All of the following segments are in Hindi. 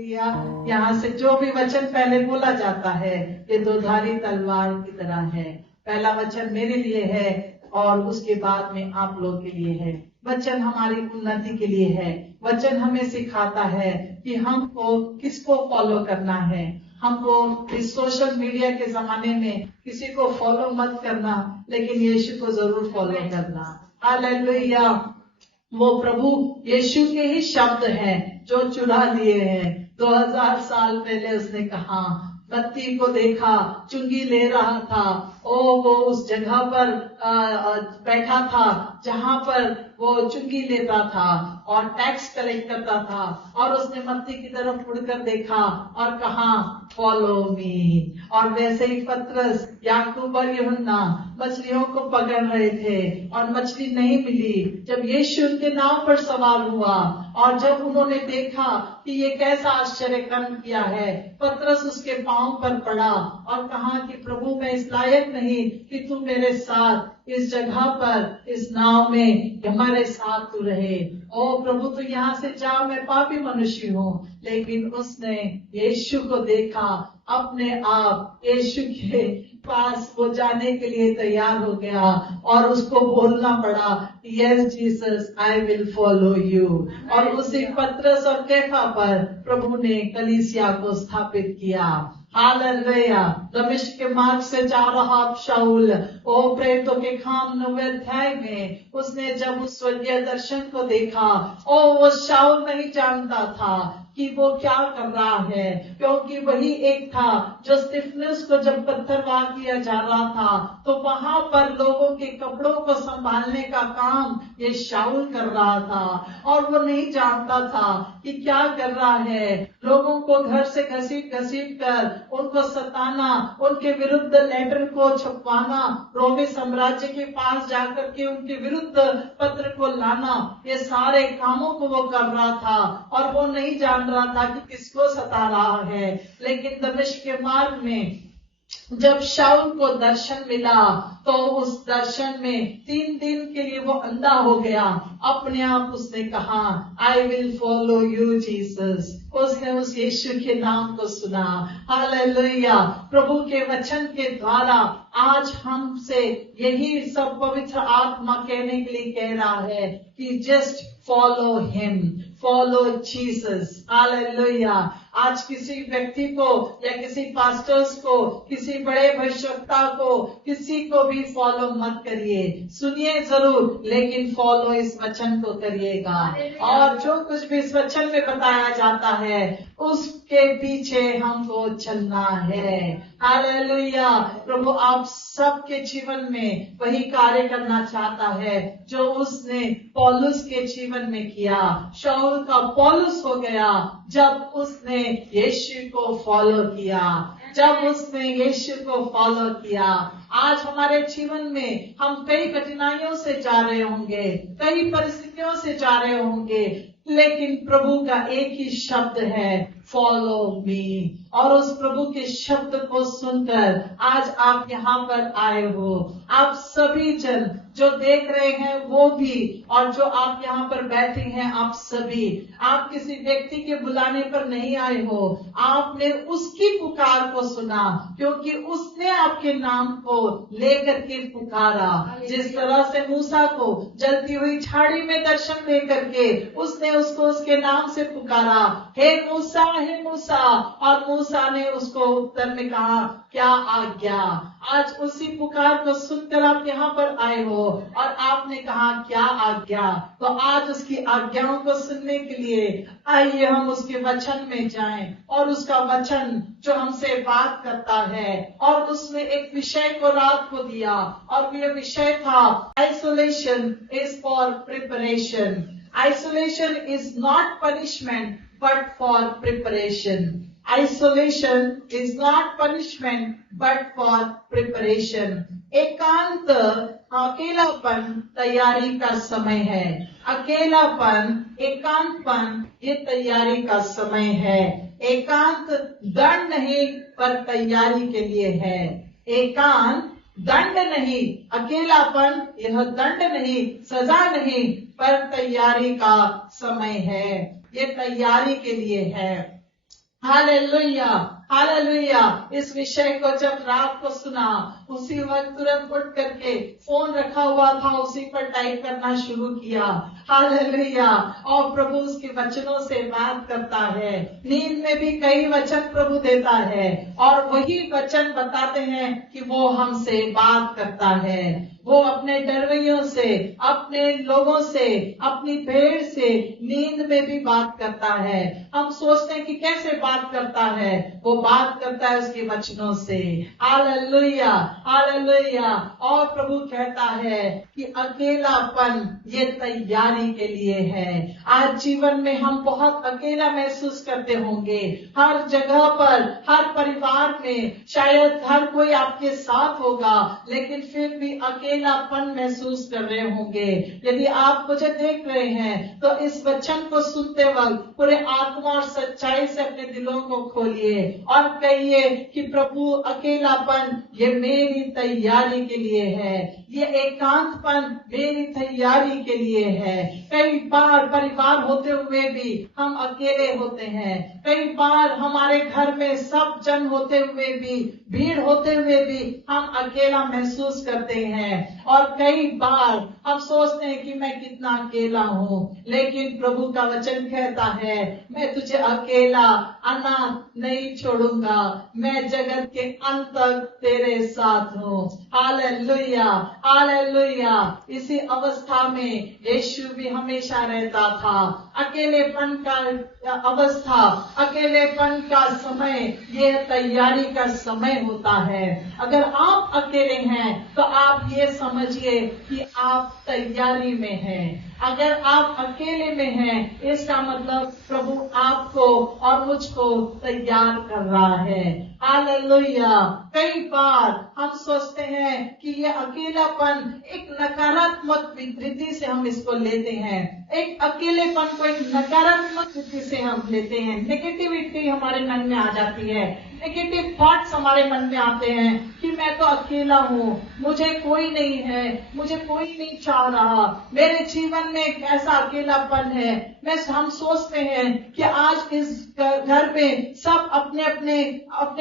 यहाँ से जो भी वचन पहले बोला जाता है ये दोधारी तलवार की तरह है। पहला वचन मेरे लिए है और उसके बाद में आप लोग के लिए है। वचन हमारी उन्नति के लिए है। वचन हमें सिखाता है कि हमको किसको फॉलो करना है। हमको इस सोशल मीडिया के जमाने में किसी को फॉलो मत करना, लेकिन यीशु को जरूर फॉलो करना। हालेलुया। वो प्रभु यीशु के ही शब्द हैं जो चुरा लिए हैं। 2000 साल पहले उसने कहा, बत्ती को देखा, चुंगी ले रहा था। वो उस जगह पर बैठा था जहां पर वो चुंगी लेता था और टैक्स कलेक्ट करता था, और उसने मत्ती की तरफ मुड़कर देखा और कहा, फॉलो मी। और वैसे ही पतरस, याकूब और यूहन्ना मछलियों को पकड़ रहे थे और मछली नहीं मिली। जब यीशु उनके नाव पर सवार हुआ और जब उन्होंने देखा कि ये कैसा आश्चर्य कर्म किया है, पतरस उसके पांव पर पड़ा और कहा कि प्रभु, मैं इस लायक नहीं कि तू मेरे साथ इस जगह पर इस नाव में हमारे साथ तू रहे। ओ प्रभु, तू यहाँ से जा, मैं पापी मनुष्य हूँ। लेकिन उसने यीशु को देखा, अपने आप यीशु के पास वो जाने के लिए तैयार हो गया और उसको बोलना पड़ा, yes Jesus, I will follow you. और उसी पतरस और कैफा पर प्रभु ने कलीसिया को स्थापित किया। हालेलुया। दमिश्क के मार्ग से जा रहा शाऊल, ओ प्रेरितों के काम 9वें अध्याय में उसने जब उस स्वर्गीय दर्शन को देखा, वो शाऊल नहीं जानता था कि वो क्या कर रहा है, क्योंकि वही एक था जो स्तिफनुस को जब पत्थरवार किया जा रहा था तो वहां पर लोगों के कपड़ों को संभालने का काम ये शाऊल कर रहा था, और वो नहीं जानता था कि क्या कर रहा है। लोगों को घर से घसीट कर उनको सताना, उनके विरुद्ध लेटर को छपवाना, रोमी साम्राज्य के पास जाकर के उनके विरुद्ध पत्र को लाना, ये सारे कामों को वो कर रहा था और वो नहीं जान रहा था कि किसको सता रहा है। लेकिन दमिश्क के मार्ग में जब शाऊल को दर्शन मिला तो उस दर्शन में 3 दिन के लिए वो अंधा हो गया। अपने आप उसने कहा, I will follow you Jesus. उसने उस यीशु के नाम को सुना। हालेलुया। प्रभु के वचन के द्वारा आज हमसे यही सब पवित्र आत्मा कहने के लिए कह रहा है कि just follow him, follow Jesus. Hallelujah. आज किसी व्यक्ति को या किसी पास्टर्स को, किसी बड़े भविष्यवक्ता को, किसी को भी फॉलो मत करिए। सुनिए जरूर, लेकिन फॉलो इस वचन को करिएगा। और जो कुछ भी इस वचन में बताया जाता है उसके पीछे हमको चलना है। हालेलुया। प्रभु आप सबके जीवन में वही कार्य करना चाहता है जो उसने पौलुस के जीवन में किया। शाऊल का पौलुस हो गया जब उसने यीशु को फॉलो किया, जब उसने यीशु को फॉलो किया। आज हमारे जीवन में हम कई कठिनाइयों से जा रहे होंगे, कई परिस्थितियों से जा रहे होंगे, लेकिन प्रभु का एक ही शब्द है, फॉलो मी। और उस प्रभु के शब्द को सुनकर आज आप यहाँ पर आए हो। आप सभी जन जो देख रहे हैं वो भी, और जो आप यहाँ पर बैठे हैं आप सभी, आप किसी व्यक्ति के बुलाने पर नहीं आए हो, आपने उसकी पुकार को सुना, क्योंकि उसने आपके नाम को लेकर के पुकारा। जिस तरह से मूसा को जलती हुई झाड़ी में दर्शन लेकर के उसने उसको उसके नाम से पुकारा, हे मूसा, हे मूसा, और मूसा ने उसको उत्तर में कहा, क्या आज्ञा। आज उसी पुकार को सुनकर आप यहाँ पर आए हो और आपने कहा क्या आज्ञा। तो आज उसकी आज्ञाओं को सुनने के लिए आइए हम उसके वचन में जाएं, और उसका वचन जो हमसे बात करता है, और उसने एक विषय को रात को दिया, और यह विषय था, isolation is for preparation. Isolation is not punishment but for preparation. Isolation is not punishment but for preparation. एकांत, अकेलापन तैयारी का समय है। अकेलापन, एकांतपन ये तैयारी का समय है। एकांत दंड नहीं पर तैयारी के लिए है। एकांत दंड नहीं, अकेलापन यह दंड नहीं, सजा नहीं, पर तैयारी का समय है। ये तैयारी के लिए है। Hallelujah, hallelujah. इस विषय को जब रात को सुना, उसी वक्त तुरंत उठ करके फोन रखा हुआ था, उसी पर टाइप करना शुरू किया। हालेलुया। और प्रभु उसके वचनों से बात करता है। नींद में भी कई वचन प्रभु देता है और वही वचन बताते हैं कि वो हमसे बात करता है। वो अपने डरवैयों से, अपने लोगों से, अपनी भेड़ से नींद में भी बात करता है। हम सोचते हैं कि कैसे बात करता है, वो बात करता है उसके वचनों से। Hallelujah, hallelujah. और प्रभु कहता है कि अकेलापन ये तैयारी के लिए है। आज जीवन में हम बहुत अकेला महसूस करते होंगे, हर जगह पर, हर परिवार में, शायद हर कोई आपके साथ होगा, लेकिन फिर भी अकेलापन महसूस कर रहे होंगे। यदि आप मुझे देख रहे हैं तो इस वचन को सुनते वक्त पूरे आत्मा और सच्चाई से अपने दिलों को खोलिए और कहिए कि प्रभु अकेलापन ये मेरी तैयारी के लिए है, ये एकांतपन मेरी तैयारी के लिए है। कई बार परिवार होते हुए भी हम अकेले होते हैं। कई बार हमारे घर में सब जन होते हुए भी, भीड़ होते हुए भी हम अकेला महसूस करते हैं। और कई बार हम सोचते हैं कि मैं कितना अकेला हूँ, लेकिन प्रभु का वचन कहता है मैं तुझे अकेला अनाथ नहीं छोड़ूंगा, मैं जगत के अंत तक तेरे साथ हूँ। Hallelujah, hallelujah. इसी अवस्था में यीशु भी हमेशा रहता था। अकेलेपन का अवस्था, अकेलेपन का समय, यह तैयारी का समय होता है। अगर आप अकेले हैं तो आप ये समझिए कि आप तैयारी में हैं। अगर आप अकेले में हैं, इसका मतलब प्रभु आपको और मुझको तैयार कर रहा है। हालेलुया। कई बार हम सोचते हैं कि ये अकेलापन एक नकारात्मक विकृति से हम इसको लेते हैं। एक अकेलेपन को एक नकारात्मक विकृति से हम लेते हैं। नेगेटिविटी हमारे मन में आ जाती है, नेगेटिव थॉट्स हमारे मन में आते हैं कि मैं तो अकेला हूँ, मुझे कोई नहीं है, मुझे कोई नहीं चाह रहा, मेरे जीवन में एक ऐसा अकेलापन है। हम सोचते हैं कि आज इस घर में सब अपने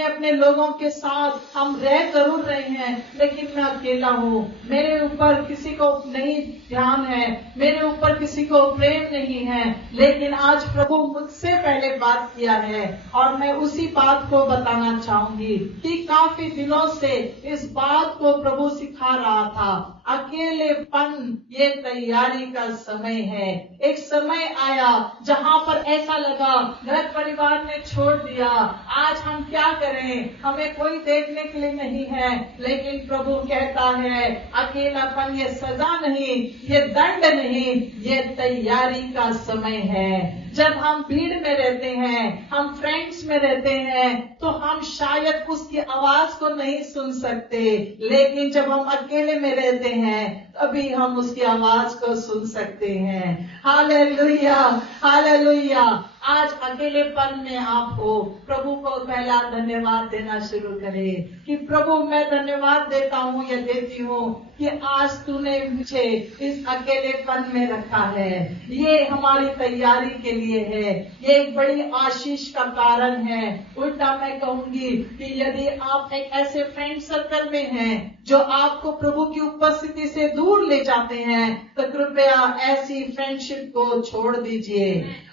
अपने लोगों के साथ हम रह जरूर रहे हैं, लेकिन मैं अकेला हूँ। मेरे ऊपर किसी को नहीं ध्यान है, मेरे ऊपर किसी को प्रेम नहीं है। लेकिन आज प्रभु मुझसे पहले बात किया है और मैं उसी बात को बताना चाहूंगी कि काफी दिनों से इस बात को प्रभु सिखा रहा था। अकेलेपन ये तैयारी का समय है। एक समय आया जहाँ पर ऐसा लगा घर परिवार ने छोड़ दिया, आज हम क्या करें, हमें कोई देखने के लिए नहीं है। लेकिन प्रभु कहता है अकेलापन ये सजा नहीं, ये दंड नहीं, ये तैयारी का समय है। जब हम भीड़ में रहते हैं, हम फ्रेंड्स में रहते हैं, तो हम शायद उसकी आवाज को नहीं सुन सकते, लेकिन जब हम अकेले में रहते हैं तभी हम उसकी आवाज को सुन सकते हैं। Hallelujah, hallelujah. आज अकेलेपन में आप हो, प्रभु को पहला धन्यवाद देना शुरू करें कि प्रभु मैं धन्यवाद देता हूँ या देती हूँ कि आज तूने मुझे इस अकेलेपन में रखा है। ये हमारी तैयारी के लिए है, ये एक बड़ी आशीष का कारण है। उल्टा मैं कहूंगी कि यदि आप एक ऐसे फ्रेंड सर्कल में हैं जो आपको प्रभु की उपस्थिति से दूर ले जाते हैं, तो कृपया ऐसी फ्रेंडशिप को छोड़ दीजिए,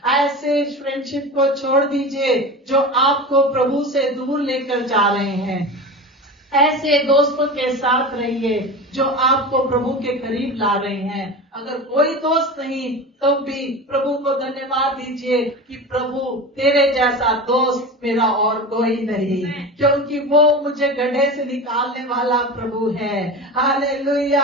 ऐसे फ्रेंडशिप को छोड़ दीजिए जो आपको प्रभु से दूर लेकर जा रहे हैं। ऐसे दोस्तों के साथ रहिए जो आपको प्रभु के करीब ला रहे हैं। अगर कोई दोस्त नहीं तो भी प्रभु को धन्यवाद दीजिए कि प्रभु तेरे जैसा दोस्त मेरा और कोई नहीं, क्योंकि वो मुझे गड्ढे से निकालने वाला प्रभु है। Hallelujah,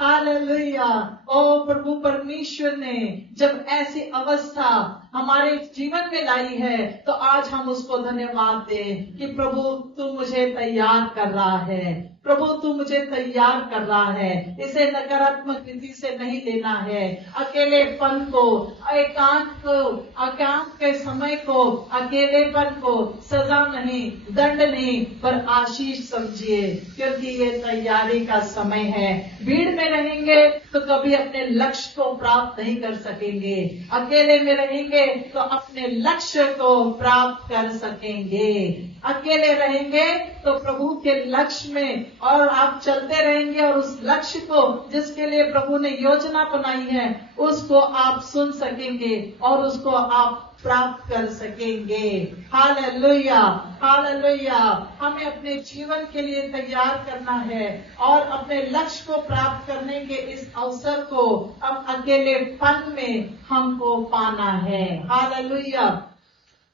hallelujah. ओ प्रभु परमेश्वर ने जब ऐसी अवस्था हमारे जीवन में लाई है तो आज हम उसको धन्यवाद दें कि प्रभु तू मुझे तैयार कर रहा है। प्रभु तू मुझे तैयार कर रहा है, इसे नकारात्मक रीति से नहीं लेना है। अकेलेपन को, एकांत के समय को, अकेलेपन को सजा नहीं, दंड नहीं, पर आशीष समझिए, क्योंकि ये तैयारी का समय है। भीड़ में रहेंगे तो कभी अपने लक्ष्य को प्राप्त नहीं कर सकेंगे, अकेले में रहेंगे तो अपने लक्ष्य को प्राप्त कर सकेंगे। अकेले रहेंगे तो प्रभु के लक्ष्य में और आप चलते रहेंगे और उस लक्ष्य को जिसके लिए प्रभु ने योजना बनाई है उसको आप सुन सकेंगे और उसको आप प्राप्त कर सकेंगे। Hallelujah, hallelujah. हमें अपने जीवन के लिए तैयार करना है और अपने लक्ष्य को प्राप्त करने के इस अवसर को अब अकेलेपन में हमको पाना है। हालेलुया।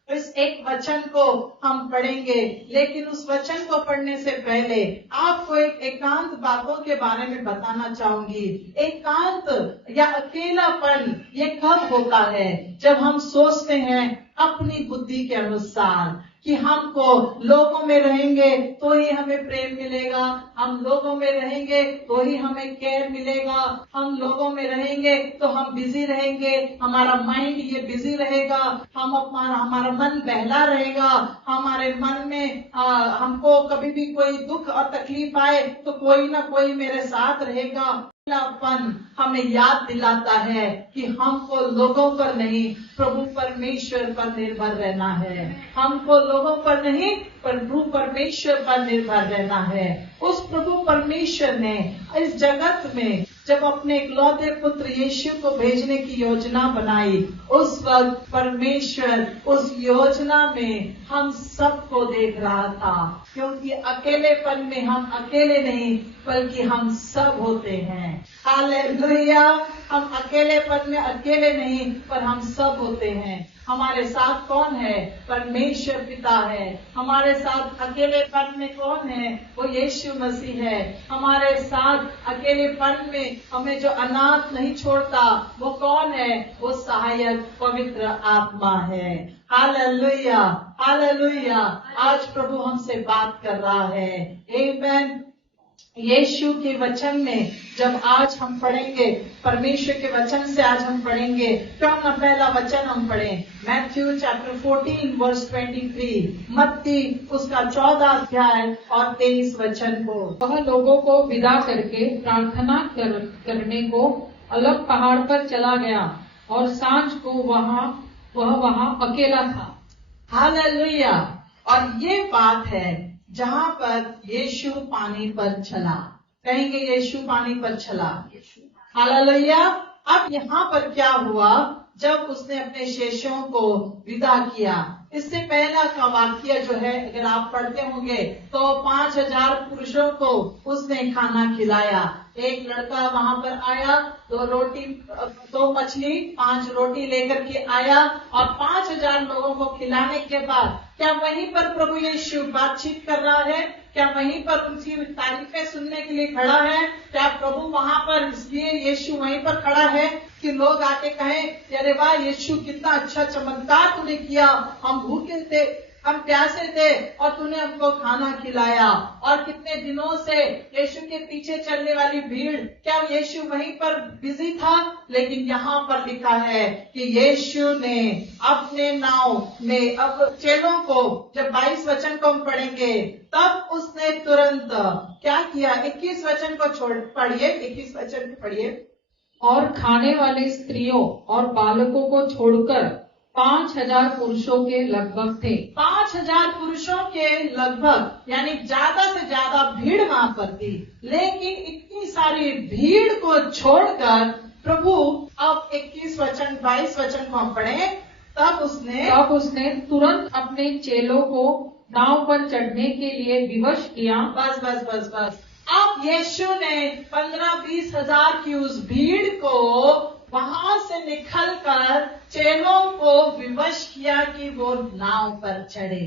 इस एक वचन को हम पढ़ेंगे, लेकिन उस वचन को पढ़ने से पहले आपको एक एकांत बातों के बारे में बताना चाहूंगी। एकांत या अकेलापन ये कब होता है? जब हम सोचते हैं अपनी बुद्धि के अनुसार कि हमको लोगों में रहेंगे तो ही हमें प्रेम मिलेगा, हम लोगों में रहेंगे तो ही हमें केयर मिलेगा, हम लोगों में रहेंगे तो हम बिजी रहेंगे, हमारा माइंड ये बिजी रहेगा, हमारा मन बहला रहेगा, हमारे मन में हमको कभी भी कोई दुख और तकलीफ आए तो कोई ना कोई मेरे साथ रहेगा। अकेलापन हमें याद दिलाता है कि हमको लोगों पर नहीं, प्रभु परमेश्वर पर निर्भर रहना है। हमको लोगों पर नहीं, प्रभु परमेश्वर पर निर्भर रहना है। उस प्रभु परमेश्वर ने इस जगत में जब अपने इकलौते पुत्र यीशु को भेजने की योजना बनाई, उस वक्त परमेश्वर उस योजना में हम सबको देख रहा था, क्योंकि अकेलेपन में हम अकेले नहीं बल्कि हम सब होते हैं। हालेलुया। हम अकेलेपन में अकेले नहीं पर हम सब होते हैं। हमारे साथ कौन है? परमेश्वर पिता है। हमारे साथ अकेलेपन में कौन है? वो यीशु मसीह है। हमारे साथ अकेलेपन में हमें जो अनाथ नहीं छोड़ता वो कौन है? वो सहायक पवित्र आत्मा है। Hallelujah, hallelujah. आज प्रभु हमसे बात कर रहा है। आमीन। यीशु के वचन में जब आज हम पढ़ेंगे, परमेश्वर के वचन से आज हम पढ़ेंगे, क्यों ना पहला वचन हम पढ़ें, मैथ्यू चैप्टर 14 वर्स 23, मत्ती उसका 14 अध्याय और 23 वचन को। वह लोगों को विदा करके प्रार्थना करने को अलग पहाड़ पर चला गया और सांझ को वहाँ अकेला था। हालेलुया। और ये बात है जहाँ पर यीशु पानी पर चला। कहेंगे यीशु पानी पर चला। हालेलुया। अब यहाँ पर क्या हुआ? जब उसने अपने शिष्यों को विदा किया, इससे पहला का वाक्य जो है अगर आप पढ़ते होंगे तो 5000 पुरुषों को उसने खाना खिलाया। एक लड़का वहां पर आया, 2 मछली 5 रोटी लेकर के आया और 5000 लोगों को खिलाने के बाद क्या वहीं पर प्रभु यीशु बातचीत कर रहा है? क्या वहीं पर उनकी तारीफें सुनने के लिए खड़ा है? क्या प्रभु वहां पर इसलिए यीशु वहीं पर खड़ा है कि लोग आके कहें अरे वाह यीशु कितना अच्छा चमत्कार तूने किया, हम भूखे थे, हम प्यासे थे और तूने हमको खाना खिलाया। और कितने दिनों से यीशु के पीछे चलने वाली भीड़, क्या यीशु वहीं पर बिजी था? लेकिन यहाँ पर लिखा है कि यीशु ने अपने नाव में, अब चेलों को जब 22 वचन को हम पढ़ेंगे तब उसने तुरंत क्या किया? 21 वचन को पढ़िए, 21 वचन को पढ़िए। और खाने वाले स्त्रियों और बालकों को छोड़कर 5000 पुरुषों के लगभग थे। 5000 पुरुषों के लगभग, यानी ज्यादा से ज्यादा भीड़ वहां पर थी। लेकिन इतनी सारी भीड़ को छोड़कर प्रभु, अब 21 वचन 22 वचन को हम पढ़े, तब उसने तुरंत अपने चेलों को नाव पर चढ़ने के लिए विवश किया। बस। अब यीशु ने 15-20 हजार की उस भीड़ को वहां से निकलकर चेलों को विवश किया कि वो नाव पर चढ़े।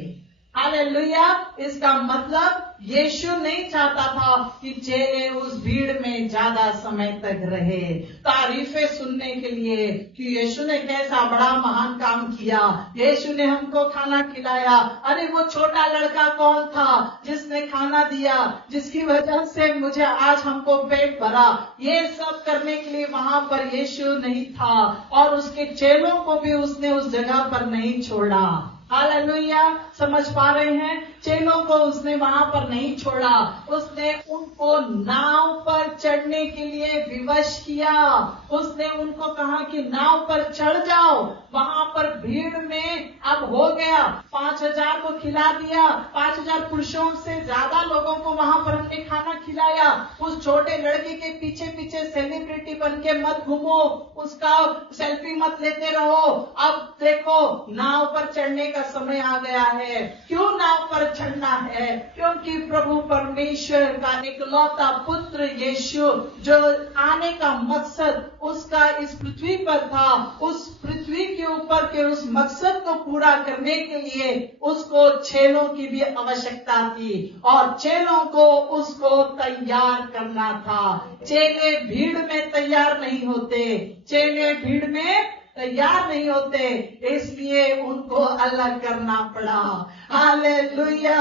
हालेलुया। इसका मतलब यीशु नहीं चाहता था कि चेले उस भीड़ में ज्यादा समय तक रहे, तारीफें सुनने के लिए कि यीशु ने कैसा बड़ा महान काम किया, यीशु ने हमको खाना खिलाया। अरे वो छोटा लड़का कौन था जिसने खाना दिया, जिसकी वजह से मुझे आज हमको पेट भरा। ये सब करने के लिए वहां पर यीशु नहीं था और उसके चेलों को भी उसने उस जगह पर नहीं छोड़ा। हालेलुया। समझ पा रहे हैं? चेलों को उसने वहां पर नहीं छोड़ा, उसने उनको नाव पर चढ़ने के लिए विवश किया। उसने उनको कहा कि नाव पर चढ़ जाओ। वहां पर भीड़ में अब हो गया, 5000 को खिला दिया, 5000 पुरुषों से ज्यादा लोगों को वहां पर हमने खाना खिलाया। उस छोटे लड़के के पीछे पीछे सेलिब्रिटी बन के मत घूमो, उसका सेल्फी मत लेते रहो। अब देखो नाव पर चढ़ने का समय आ गया है। क्यों नाव पर चढ़ना है? क्योंकि प्रभु परमेश्वर का इकलौता पुत्र यीशु, जो आने का मकसद उसका इस पृथ्वी पर था, उस पृथ्वी के ऊपर के उस मकसद को पूरा करने के लिए उसको चेलों की भी आवश्यकता थी और चेलों को उसको तैयार करना था। चेले भीड़ में तैयार नहीं होते, चेले भीड़ में तैयार नहीं होते, इसलिए उनको अलग करना पड़ा। हालेलुया।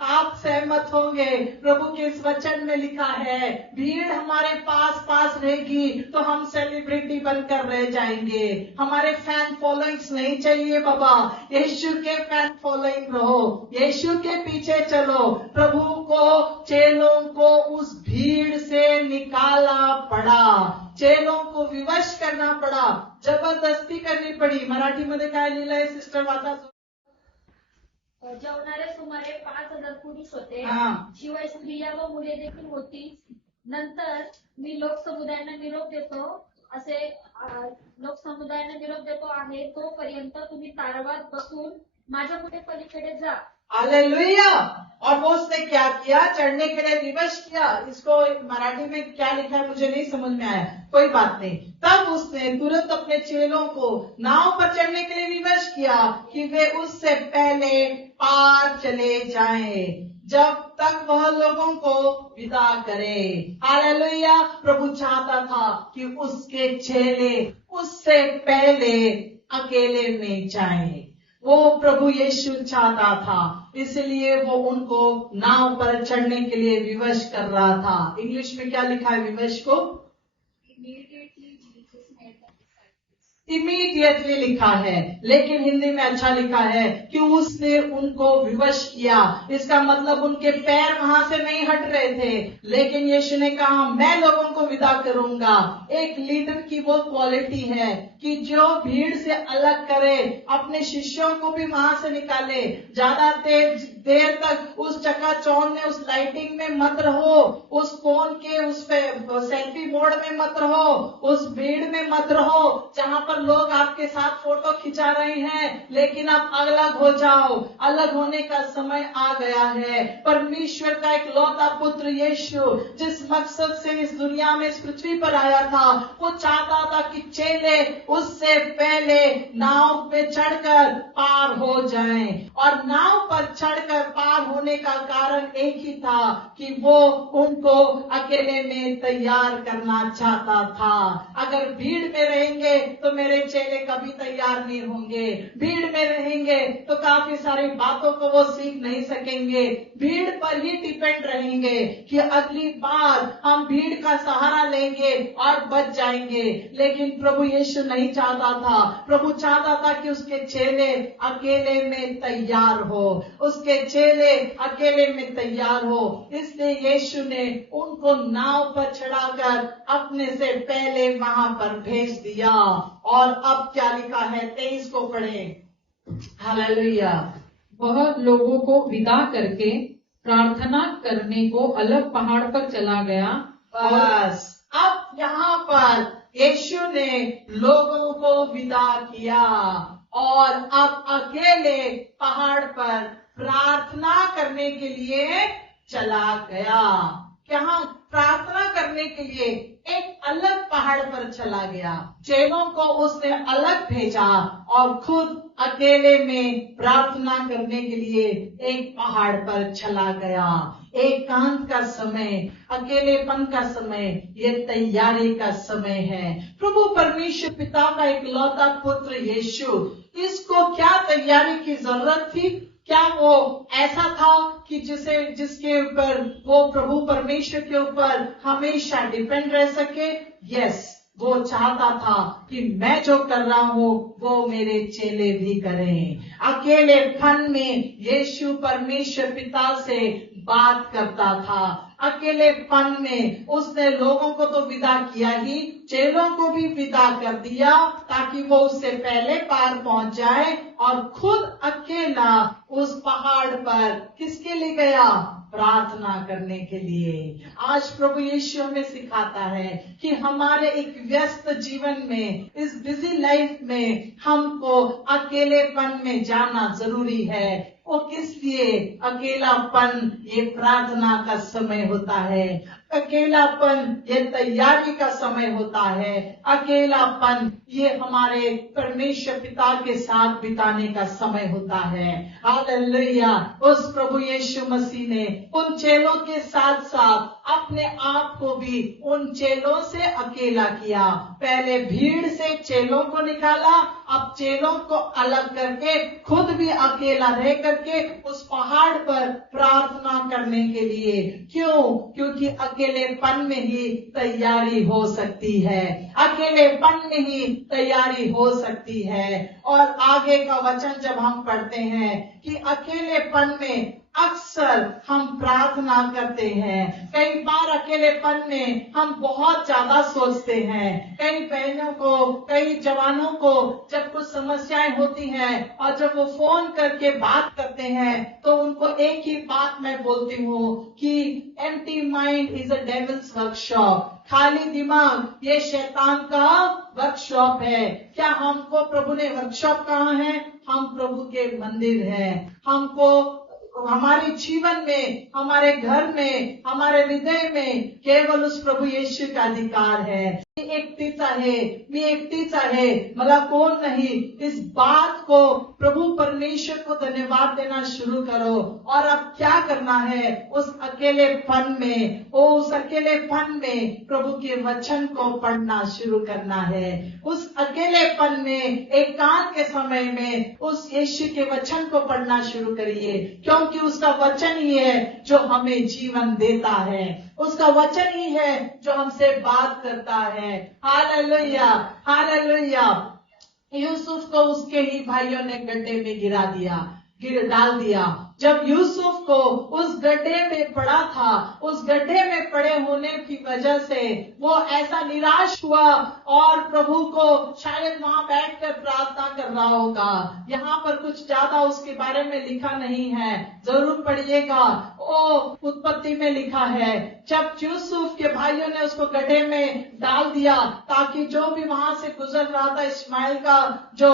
आप सहमत होंगे, प्रभु के इस वचन में लिखा है भीड़ हमारे पास पास रहेगी तो हम सेलिब्रिटी बनकर रह जाएंगे। हमारे फैन फॉलोइंग्स नहीं चाहिए बाबा, यीशु के फैन फॉलोइंग रहो, यीशु के पीछे चलो। प्रभु को चेलों को उस भीड़ से निकाला पड़ा, चेलों को विवश करना पड़ा, जबरदस्ती करनी पड़ी। मराठीमध्ये काय लिहिलंय सिस्टर वाचा? जेवणारे सुमारे 5000 पुरुष होते, शिवाय स्त्रिया व मुले देखील होती। नंतर मी लोकसमुदायांना निरोप देतो आहे, तोपर्यंत तुम्ही तारवात बसून माझ्या पुढे पलीकडे जा। हालेलुया। और वो उसने क्या किया? चढ़ने के लिए विवश किया। इसको मराठी में क्या लिखा है मुझे नहीं समझ में आया, कोई बात नहीं। तब उसने तुरंत अपने चेलों को नाव पर चढ़ने के लिए विवश किया कि वे उससे पहले पार चले जाएं, जब तक वह लोगों को विदा करे। हालेलुया। प्रभु चाहता था कि उसके चेले उससे पहले अकेले में जाएं। वो प्रभु यीशु चाहता था, इसलिए वो उनको नाव पर चढ़ने के लिए विवश कर रहा था। इंग्लिश में क्या लिखा है विवश को? इमीडिएटली लिखा है, लेकिन हिंदी में अच्छा लिखा है कि उसने उनको विवश किया। इसका मतलब उनके पैर वहां से नहीं हट रहे थे, लेकिन यीशु ने कहा मैं लोगों को विदा करूंगा। एक लीडर की वो क्वालिटी है कि जो भीड़ से अलग करे, अपने शिष्यों को भी वहां से निकाले। ज्यादा देर तक उस चकाचौंध में, उस लाइटिंग में मत रहो, उस फोन के उस सेल्फी मोड में मत रहो, उस भीड़ में मत रहो जहां पर लोग आपके साथ फोटो खिंचा रहे हैं, लेकिन आप अलग हो जाओ। अलग होने का समय आ गया है। परमेश्वर का एक लौता पुत्र यीशु जिस मकसद से इस दुनिया में इस पृथ्वी पर आया था, वो चाहता था कि चेले उससे पहले नाव पे चढ़कर पार हो जाएं। और नाव पर चढ़कर पार होने का कारण एक ही था कि वो उनको अकेले में तैयार करना चाहता था। अगर भीड़ में रहेंगे तो मेरे चेले कभी तैयार नहीं होंगे, भीड़ में रहेंगे तो काफी सारी बातों को वो सीख नहीं सकेंगे, भीड़ पर ही डिपेंड रहेंगे कि अगली बार हम भीड़ का सहारा लेंगे और बच जाएंगे। लेकिन प्रभु यीशु नहीं चाहता था। प्रभु चाहता था कि उसके चेले अकेले में तैयार हो, उसके चेले अकेले में तैयार हो। इसलिए यीशु ने उनको नाव पर चढ़ाकर अपने से पहले वहां पर भेज दिया। और अब क्या लिखा है? 23 को पढ़े। हालेलुया। वह लोगों को विदा करके प्रार्थना करने को अलग पहाड़ पर चला गया। बस अब यहाँ पर यीशु ने लोगों को विदा किया और अब अकेले पहाड़ पर प्रार्थना करने के लिए चला गया। प्रार्थना करने के लिए एक अलग पहाड़ पर चला गया। चेलों को उसने अलग भेजा और खुद अकेले में प्रार्थना करने के लिए एक पहाड़ पर चला गया। एकांत का समय, अकेलेपन का समय, ये तैयारी का समय है। प्रभु परमेश्वर पिता का इकलौता पुत्र यीशु, इसको क्या तैयारी की जरूरत थी? क्या वो ऐसा था कि जिसके ऊपर वो प्रभु परमेश्वर के ऊपर हमेशा डिपेंड रह सके? यस, वो चाहता था कि मैं जो कर रहा हूँ वो मेरे चेले भी करें। अकेलेपन में यीशु परमेश्वर पिता से बात करता था। अकेलेपन में उसने लोगों को तो विदा किया ही, चेलों को भी विदा कर दिया ताकि वो उससे पहले पार पहुंच जाए, और खुद अकेला उस पहाड़ पर किसके लिए गया? प्रार्थना करने के लिए। आज प्रभु यीशु हमें सिखाता है कि हमारे एक व्यस्त जीवन में, इस बिजी लाइफ में हमको अकेलेपन में जाना जरूरी है। वो किस लिए? अकेलापन ये प्रार्थना का समय होता है। अकेलापन ये तैयारी का समय होता है। अकेलापन ये हमारे परमेश्वर पिता के साथ बिताने का समय होता है। हालेलुया। उस प्रभु यीशु मसीह ने उन चेलों के साथ साथ अपने आप को भी उन चेलों से अकेला किया। पहले भीड़ से चेलों को निकाला, अब चेलों को अलग करके खुद भी अकेला रह करके उस पहाड़ पर प्रार्थना करने के लिए। क्यों? क्योंकि अकेलेपन में ही तैयारी हो सकती है। अकेलेपन में ही तैयारी हो सकती है। और आगे का वचन जब हम पढ़ते हैं कि अकेलेपन में अक्सर हम प्रार्थना करते हैं। कई बार अकेलेपन में हम बहुत ज्यादा सोचते हैं। कई बहनों को, कई जवानों को जब कुछ समस्याएं होती हैं और जब वो फोन करके बात करते हैं तो उनको एक ही बात मैं बोलती हूँ कि empty mind is a devils workshop. खाली दिमाग ये शैतान का वर्कशॉप है। क्या हमको प्रभु ने वर्कशॉप कहा है? हम प्रभु के मंदिर हैं। हमको हमारे जीवन में, हमारे घर में, हमारे हृदय में केवल उस प्रभु यीशु का अधिकार है। मी एकटीच आहे, मला कोण नहीं। इस बात को प्रभु परमेश्वर को धन्यवाद देना शुरू करो। और अब क्या करना है? उस अकेलेपन में प्रभु के वचन को पढ़ना शुरू करना है। उस अकेलेपन में, एकांत के समय में उस यीशु के वचन को पढ़ना शुरू करिए, क्योंकि उसका वचन ही है जो हमें जीवन देता है। उसका वचन ही है जो हमसे बात करता है। Hallelujah, hallelujah. यूसुफ को उसके ही भाइयों ने गड्ढे में डाल दिया। जब यूसुफ को उस गड्ढे में पड़ा था, उस गड्ढे में पड़े होने की वजह से वो ऐसा निराश हुआ और प्रभु को शायद वहां बैठकर प्रार्थना कर रहा होगा। यहाँ पर कुछ ज्यादा उसके बारे में लिखा नहीं है, जरूर पढ़िएगा। उत्पत्ति में लिखा है, जब यूसुफ के भाइयों ने उसको गड्ढे में डाल दिया ताकि जो भी वहां से गुजर रहा था, इस्माइल का जो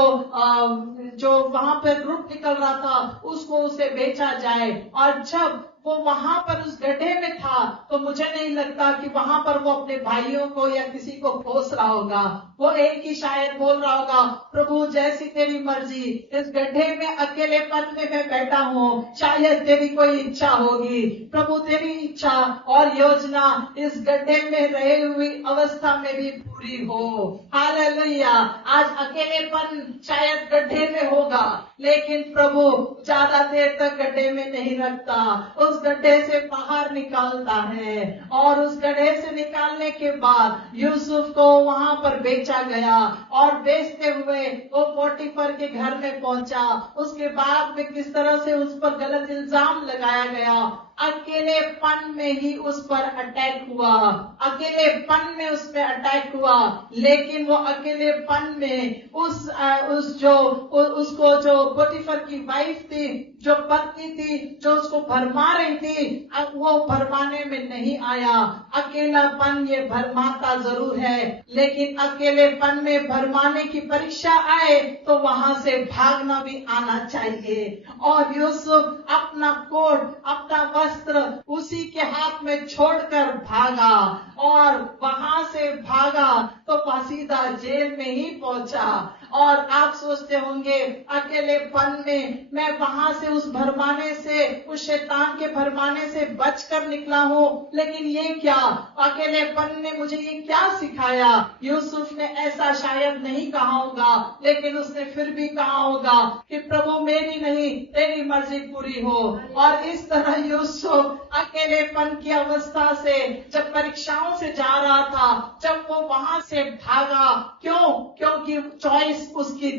वहां पर ग्रुप निकल रहा था, उसको उसे बेचा जाए। और जब वो वहां पर उस गड्ढे में था तो मुझे नहीं लगता कि वहां पर वो अपने भाइयों को या किसी को कोस रहा होगा। वो एक ही शायद बोल रहा होगा, प्रभु जैसी तेरी मर्जी, इस गड्ढे में अकेलेपन में मैं बैठा हूँ, शायद तेरी कोई इच्छा होगी। प्रभु तेरी इच्छा और योजना इस गड्ढे में रहे हुई अवस्था में भी पूरी हो। हालेलुया। आज अकेलेपन शायद गड्ढे में होगा, लेकिन प्रभु ज्यादा देर तक गड्ढे में नहीं रखता, उस गड्ढे से बाहर निकालता है। और उस गड्ढे से निकालने के बाद यूसुफ को वहां पर बेचा गया और बेचते हुए वो पोटीफर के घर में पहुंचा। उसके बाद में किस तरह से उस पर गलत इल्जाम लगाया गया। अकेलेपन में ही उस पर अटैक हुआ, अकेलेपन में उस पर अटैक हुआ। लेकिन वो अकेलेपन में उसको जो पोटीफर की वाइफ थी, जो पत्नी थी, जो उसको भरमा रही थी, वो भरमाने में नहीं आया। अकेलापन ये भरमाता जरूर है, लेकिन अकेलेपन में भरमाने की परीक्षा आए तो वहां से भागना भी आना चाहिए। और यूसुफ अपना कोट, अपना वस्त्र उसी के हाथ में छोड़कर भागा और वहां से भागा तो सीधा जेल में ही पहुंचा। और आप सोचते होंगे अकेलेपन में मैं वहां से उस भरमाने से, उस शैतान के भरमाने से बचकर निकला हूँ, लेकिन ये क्या, अकेलेपन ने मुझे ये क्या सिखाया। यूसुफ ने ऐसा शायद नहीं कहा होगा, लेकिन उसने फिर भी कहा होगा कि प्रभु मेरी नहीं तेरी मर्जी पूरी हो। और इस तरह यूसुफ अकेलेपन की अवस्था से जब परीक्षाओं से जा रहा था, जब वो वहां से भागा, क्यों? क्योंकि चॉइस उसकी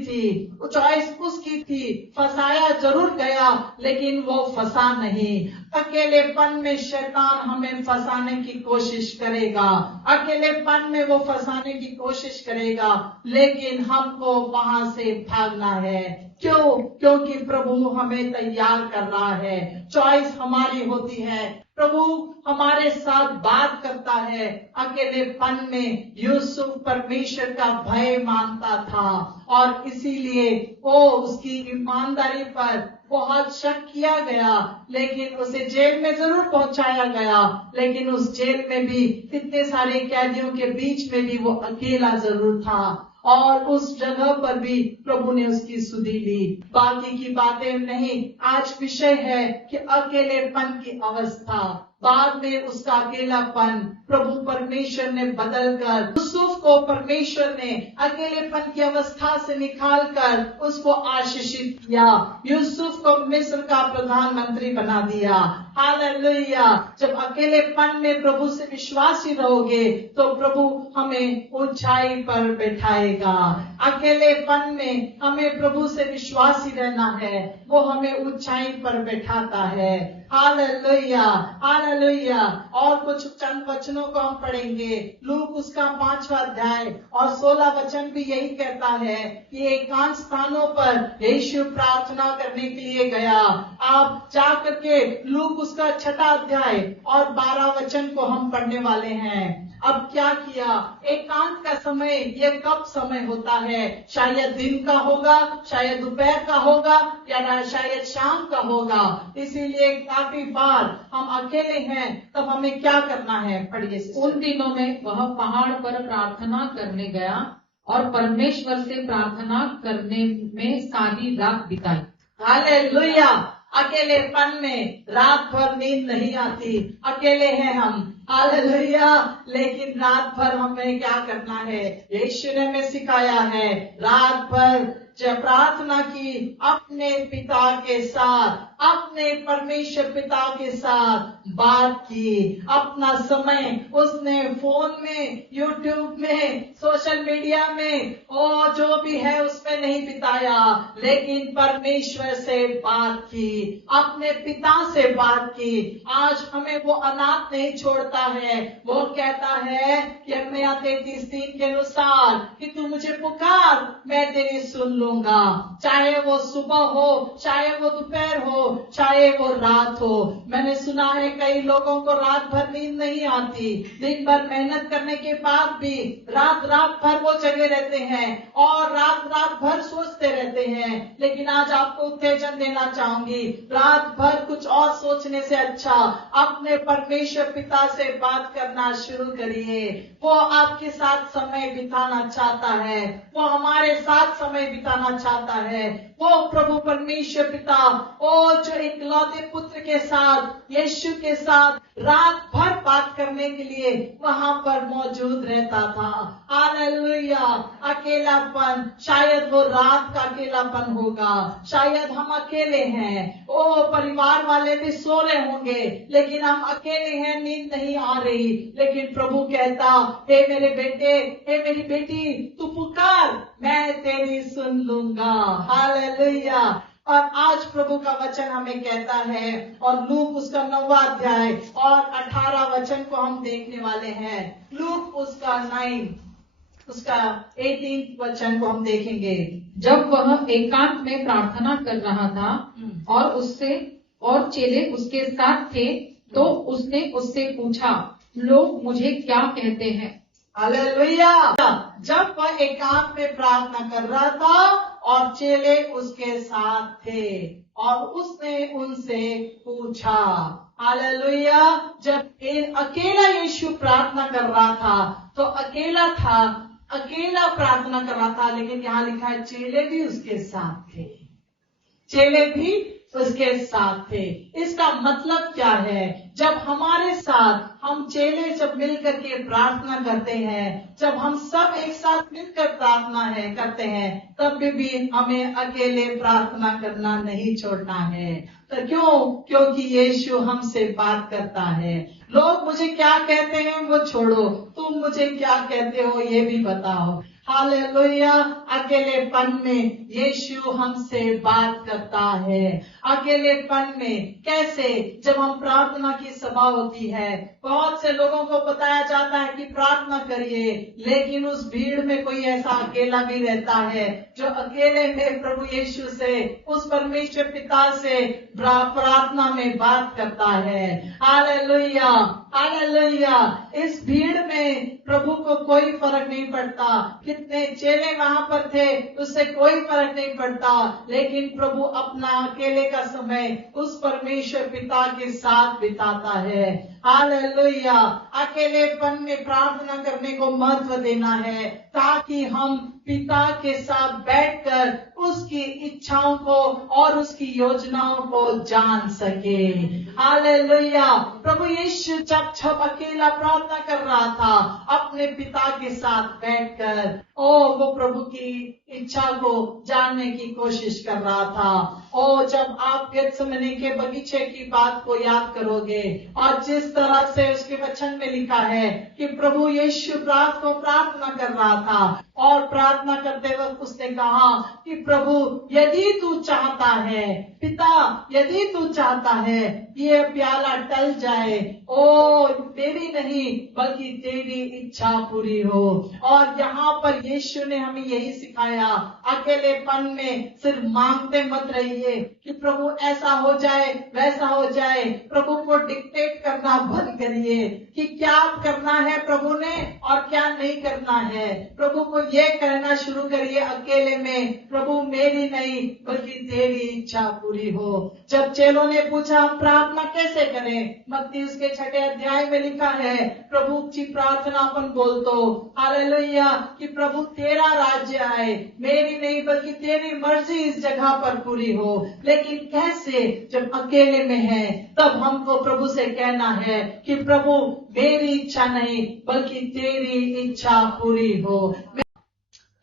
थी। फंसाया जरूर गया, लेकिन वो फंसा नहीं। अकेलेपन में शैतान हमें फंसाने की कोशिश करेगा, अकेलेपन में वो फंसाने की कोशिश करेगा, लेकिन हमको वहां से भागना है। क्यों? क्योंकि प्रभु हमें तैयार कर रहा है। चॉइस हमारी होती है, प्रभु हमारे साथ बात करता है। अकेलेपन में यूसुफ परमेश्वर का भय मानता था और इसीलिए वो उसकी ईमानदारी पर बहुत शक किया गया, लेकिन उसे जेल में जरूर पहुंचाया गया, लेकिन उस जेल में भी इतने सारे कैदियों के बीच में भी वो अकेला जरूर था और उस जगह पर भी प्रभु ने उसकी सुधि ली। बाकी की बातें नहीं, आज विषय है कि अकेलेपन की अवस्था। बाद में उसका अकेलापन प्रभु परमेश्वर ने बदलकर, यूसुफ को परमेश्वर ने अकेलेपन की अवस्था से निकालकर उसको आशीषित किया। यूसुफ को मिस्र का प्रधानमंत्री बना दिया। हालेलुया। जब अकेलेपन में प्रभु से विश्वासी रहोगे तो प्रभु हमें ऊंचाई पर बैठाएगा। अकेलेपन में हमें प्रभु से विश्वासी रहना है, वो हमें ऊंचाई पर बैठाता है। Hallelujah, hallelujah. और कुछ चंद वचनों को हम पढ़ेंगे। लूक उसका 5वां अध्याय और 16 वचन भी यही कहता है कि एकांत स्थानों पर यीशु प्रार्थना करने के लिए गया। आप जाकर के लूक उसका 6वां अध्याय और 12 वचन को हम पढ़ने वाले हैं। अब क्या किया? एकांत का समय, ये कब समय होता है? शायद दिन का होगा, शायद दोपहर का होगा, या शायद शाम का होगा। इसीलिए काफी बार हम अकेले हैं, तब हमें क्या करना है? पढ़िए। उन दिनों में वह पहाड़ पर प्रार्थना करने गया और परमेश्वर से प्रार्थना करने में सारी रात बिताई। हालेलुया। अकेलेपन में रात भर नींद नहीं आती, अकेले हैं हम। हालेलुया। लेकिन रात भर हमें क्या करना है? यीशु ने हमें सिखाया है, रात भर जब प्रार्थना की, अपने पिता के साथ, अपने परमेश्वर पिता के साथ बात की। अपना समय उसने फोन में, यूट्यूब में, सोशल मीडिया में, और जो भी है उसमें नहीं बिताया, लेकिन परमेश्वर से बात की, अपने पिता से बात की। आज हमें वो अनाथ नहीं छोड़ता है। वो कहता है कि यिर्मयाह 33:3 के अनुसार कि तू मुझे पुकार, मैं तेरी सुन लूंगा। चाहे वो सुबह हो, चाहे वो दोपहर हो, चाहे वो रात हो। मैंने सुना है कई लोगों को रात भर नींद नहीं आती, दिन भर मेहनत करने के बाद भी रात भर वो जगे रहते हैं और रात भर सोचते रहते हैं। लेकिन आज आपको उत्तेजन देना चाहूंगी, रात भर कुछ और सोचने से अच्छा अपने परमेश्वर पिता से बात करना शुरू करिए। वो आपके साथ समय बिताना चाहता है, वो हमारे साथ समय बिताना चाहता है। वो प्रभु परमेश्वर पिता, वो जो इकलौते पुत्र के साथ, यीशु के साथ रात भर बात करने के लिए वहां पर मौजूद रहता था। हालेलुया। अकेलापन, शायद वो रात का अकेलापन होगा, शायद हम अकेले हैं, ओ परिवार वाले भी सो रहे होंगे, लेकिन हम अकेले हैं, नींद नहीं आ रही। लेकिन प्रभु कहता, हे मेरे बेटे, हे मेरी बेटी, तू पुकार, मैं तेरी सुन लूंगा। हालेलुया। और आज प्रभु का वचन हमें कहता है, और लूक उसका 9वां अध्याय और 18 वचन को हम देखने वाले हैं। लूक उसका 9 उसका 18 वचन को हम देखेंगे। जब वह एकांत में प्रार्थना कर रहा था और उससे और चेले उसके साथ थे, तो उसने उससे पूछा, लोग मुझे क्या कहते हैं? हालेलुया। जब वह एकांत में प्रार्थना कर रहा था और चेले उसके साथ थे, और उसने उनसे पूछा। हालेलुया। जब अकेला यीशु प्रार्थना कर रहा था तो अकेला था, अकेला प्रार्थना कर रहा था, लेकिन यहाँ लिखा है चेले भी उसके साथ थे, चेले भी उसके साथ थे। इसका मतलब क्या है? जब हमारे साथ हम चेले जब मिलकर के प्रार्थना करते हैं, जब हम सब एक साथ मिलकर प्रार्थना करते हैं, तब भी हमें अकेले प्रार्थना करना नहीं छोड़ना है। तो क्यों? क्योंकि यीशु हमसे बात करता है। लोग मुझे क्या कहते हैं वो छोड़ो, तुम मुझे क्या कहते हो ये भी बताओ। हालेलुया। अकेलेपन में यीशु हमसे बात करता है। अकेलेपन में कैसे? जब हम प्रार्थना की सभा होती है, बहुत से लोगों को बताया जाता है कि प्रार्थना करिए, लेकिन उस भीड़ में कोई ऐसा अकेला भी रहता है जो अकेले में प्रभु यीशु से, उस परमेश्वर पिता से प्रार्थना में बात करता है। Hallelujah, hallelujah. इस भीड़ में प्रभु को कोई फर्क नहीं पड़ता, कितने चेले वहां पर थे उससे कोई फर्क नहीं पड़ता, लेकिन प्रभु अपना अकेले का समय उस परमेश्वर पिता के साथ बिताता है। हालेलुया। अकेलेपन में प्रार्थना करने को महत्व देना है, ताकि हम पिता के साथ बैठकर उसकी इच्छाओं को और उसकी योजनाओं को जान सके। हालेलुया। प्रभु यीशु जब अकेला प्रार्थना कर रहा था अपने पिता के साथ बैठकर, वो प्रभु की इच्छा को जानने की कोशिश कर रहा था। जब आप गेत्सेमनी के बगीचे की बात को याद करोगे और जिस तरह से उसके वचन में लिखा है कि प्रभु यीशु रात को प्रार्थना कर रहा था, और प्रार्थना करते वक्त उसने कहा कि प्रभु यदि तू चाहता है, पिता यदि तू चाहता है ये प्याला टल जाए, मेरी नहीं बल्कि तेरी इच्छा पूरी हो। और यहाँ पर यीशु ने हमें यही सिखाया, अकेलेपन में सिर्फ मांगते मत रहिए कि प्रभु ऐसा हो जाए वैसा हो जाए। प्रभु को डिक्टेट करना बंद करिए कि क्या करना है प्रभु ने और क्या नहीं करना है। प्रभु को ये कहना शुरू करिए अकेले में, प्रभु मेरी नहीं बल्कि तेरी इच्छा पूरी हो। जब चेलों ने पूछा हम प्रार्थना कैसे करें, मत्ती उसके 6 अध्याय में लिखा है, प्रभु की प्रार्थना अपन बोल दो, हालेलुया, कि प्रभु तेरा राज्य आए, मेरी नहीं बल्कि तेरी मर्जी इस जगह पर पूरी हो। लेकिन कैसे? जब अकेले में है तब हमको प्रभु से कहना है कि प्रभु मेरी इच्छा नहीं बल्कि तेरी इच्छा पूरी हो।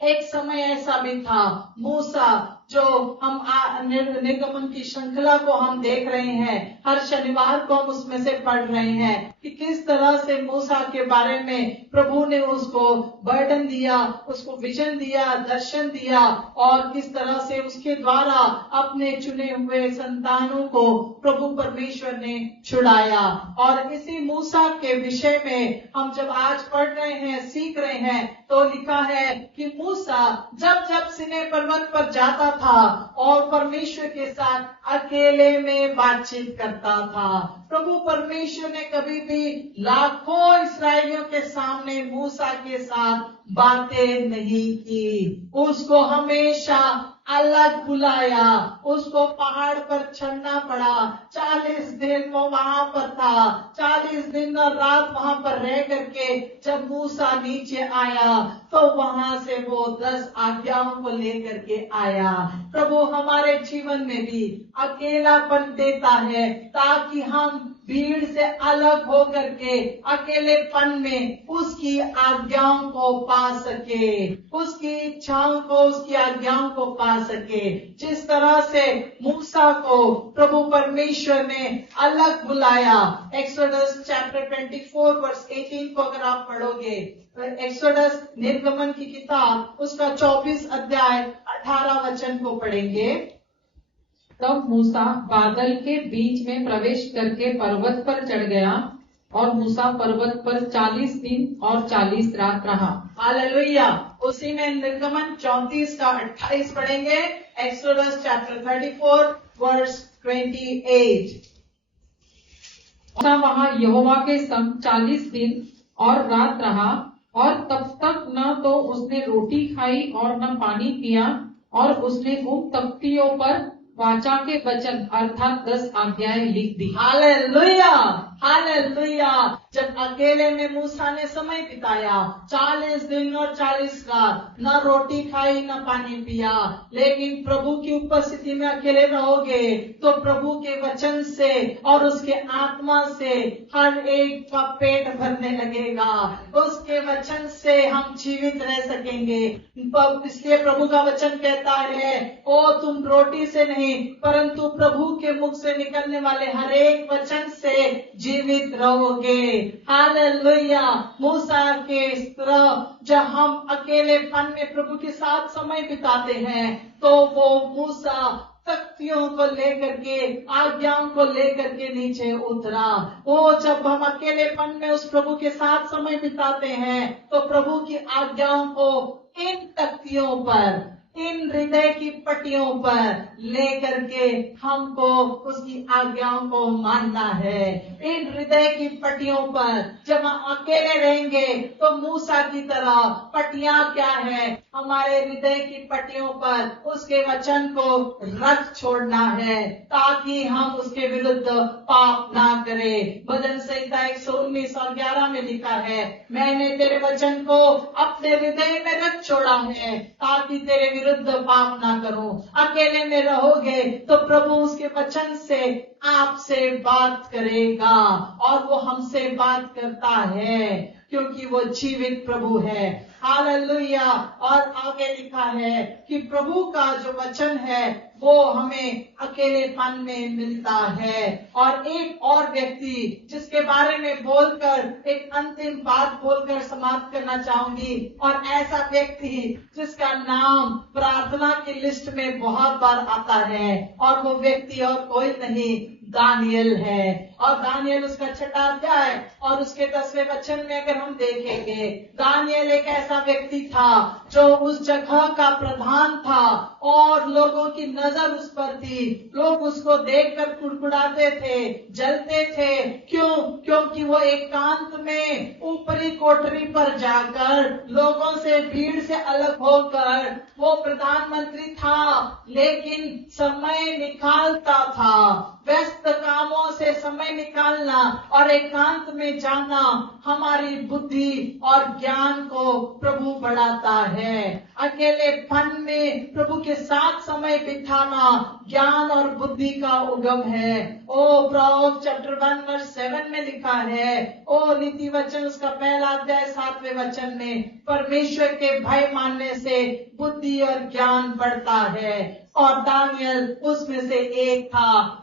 एक समय ऐसा भी था, मूसा, जो हम निर्गमन की श्रृंखला को हम देख रहे हैं, हर शनिवार को हम उसमें से पढ़ रहे हैं कि किस तरह से मूसा के बारे में प्रभु ने उसको बर्डन दिया, उसको विजन दिया, दर्शन दिया, और किस तरह से उसके द्वारा अपने चुने हुए संतानों को प्रभु परमेश्वर ने छुड़ाया। और इसी मूसा के विषय में हम जब आज पढ़ रहे हैं, सीख रहे हैं, तो लिखा है कि मूसा जब जब सिनै पर्वत पर जाता था और परमेश्वर के साथ अकेले में बातचीत करता था। प्रभु परमेश्वर ने कभी भी लाखों इस्राएलियों के सामने मूसा के साथ बातें नहीं की, उसको हमेशा अलग बुलाया, उसको पहाड़ पर चढ़ना पड़ा। 40 दिन वो वहां पर था, 40 दिन और रात वहां पर रह करके जब मूसा नीचे आया तो वहां से वो 10 आज्ञाओं को लेकर के आया। प्रभु हमारे जीवन में भी अकेलापन देता है ताकि हम भीड़ से अलग होकर के अकेलेपन में उसकी आज्ञाओं को पा सके, उसकी इच्छाओं को, उसकी आज्ञाओं को पा सके। जिस तरह से मूसा को प्रभु परमेश्वर ने अलग बुलाया, एक्सोडस चैप्टर 24 वर्स 18 को अगर आप पढ़ोगे, एक्सोडस निर्गमन की किताब उसका 24 अध्याय 18 वचन को पढ़ेंगे। तब मूसा बादल के बीच में प्रवेश करके पर्वत पर चढ़ गया, और मूसा पर्वत पर 40 दिन और 40 रात रहा। हालेलुया। उसी में निर्गमन 34 का 28 पढ़ेंगे, एक्सोडस चैप्टर 34 वर्स 28। मूसा वहां यहोवा के संग 40 दिन और रात रहा, और तब तक न तो उसने रोटी खाई और न पानी पिया, और उसने उन तख्तियों पर वाचा के वचन अर्थात 10 आज्ञाएं लिख दी। Hallelujah, hallelujah. जब अकेले में मूसा ने समय बिताया 40 दिन और 40 रात, न रोटी खाई न पानी पिया, लेकिन प्रभु की उपस्थिति में अकेले रहोगे तो प्रभु के वचन से और उसके आत्मा से हर एक का पेट भरने लगेगा। उसके वचन से हम जीवित रह सकेंगे। इसलिए प्रभु का वचन कहता है, ओ तुम रोटी से नहीं परंतु प्रभु के मुख से निकलने वाले हर एक वचन से जीवित रहोगे। हालेलुया। मूसा के तरह जब हम अकेलेपन में प्रभु के साथ समय बिताते हैं तो वो मूसा शक्तियों को लेकर के, आज्ञाओं को लेकर के नीचे उतरा। वो जब हम अकेलेपन में उस प्रभु के साथ समय बिताते हैं तो प्रभु की आज्ञाओं को इन तख्तियों पर, इन हृदय की पट्टियों पर लेकर के हमको उसकी आज्ञाओं को मानना है। इन हृदय की पट्टियों पर जब हम अकेले रहेंगे तो मूसा की तरह पट्टियां क्या है, हमारे हृदय की पट्टियों पर उसके वचन को रख छोड़ना है ताकि हम उसके विरुद्ध पाप ना करें। भजन संहिता 119 और 11 में लिखा है, मैंने तेरे वचन को अपने हृदय में रख छोड़ा है ताकि तेरे विरुद्ध पाप ना करूं। अकेले में रहोगे तो प्रभु उसके वचन से आपसे बात करेगा और वो हमसे बात करता है क्योंकि वो जीवित प्रभु है। हालेलुया। और आगे लिखा है कि प्रभु का जो वचन है वो हमें अकेलेपन में मिलता है। और एक और व्यक्ति जिसके बारे में बोलकर एक अंतिम बात बोलकर समाप्त करना चाहूंगी, और ऐसा व्यक्ति जिसका नाम प्रार्थना की लिस्ट में बहुत बार आता है, और वो व्यक्ति और कोई नहीं, दानियल है। और दानियल उसका 6वां अध्याय और उसके 10वें वचन में अगर हम देखेंगे, दानियल एक ऐसा व्यक्ति था जो उस जगह का प्रधान था और लोगों की नजर उस पर थी। लोग उसको देखकर कुड़कुड़ाते थे, जलते थे। क्यों? क्योंकि वो एकांत में ऊपरी कोठरी पर जाकर लोगों से, भीड़ से अलग होकर वो प्रधानमंत्री था, लेकिन समय निकालता था। व्यस्त कामों से समय निकालना और एकांत में जाना हमारी बुद्धि और ज्ञान को प्रभु बढ़ाता है। अकेलेपन में प्रभु के साथ समय बिताना ज्ञान और बुद्धि का उगम है। ओ प्रॉव चैप्टर 1 वर्स 7 में लिखा है, ओ नीति वचन उसका 1 अध्याय 7वें वचन में, परमेश्वर के भय मानने से बुद्धि और ज्ञान बढ़ता है। और दानियल उसमें से एक था।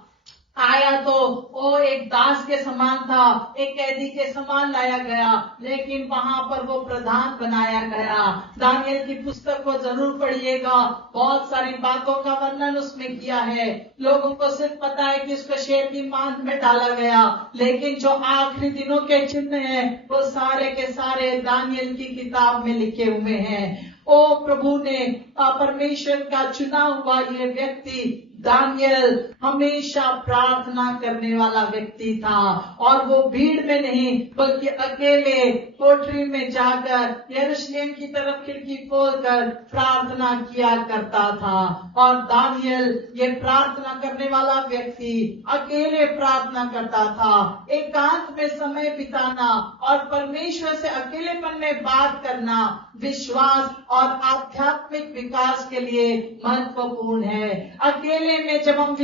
आया तो वो एक दास के समान था, एक कैदी के समान लाया गया, लेकिन वहां पर वो प्रधान बनाया गया। दानियल की पुस्तक को जरूर पढ़िएगा, बहुत सारी बातों का वर्णन उसमें किया है। लोगों को सिर्फ पता है कि उसको शेर की मांद में डाला गया, लेकिन जो आखिरी दिनों के चिन्ह हैं वो सारे के सारे दानियल की किताब में लिखे हुए हैं। ओ प्रभु ने, परमेश्वर का चुना हुआ ये व्यक्ति दानियल हमेशा प्रार्थना करने वाला व्यक्ति था, और वो भीड़ में नहीं बल्कि अकेले कोठरी में जाकर यरूशलेम की तरफ खिड़की खोलकर प्रार्थना किया करता था। और दानियल ये प्रार्थना करने वाला व्यक्ति अकेले प्रार्थना करता था। एकांत में समय बिताना और परमेश्वर से अकेलेपन में बात करना विश्वास और आध्यात्मिक विकास के लिए महत्वपूर्ण है। अकेले में जब हम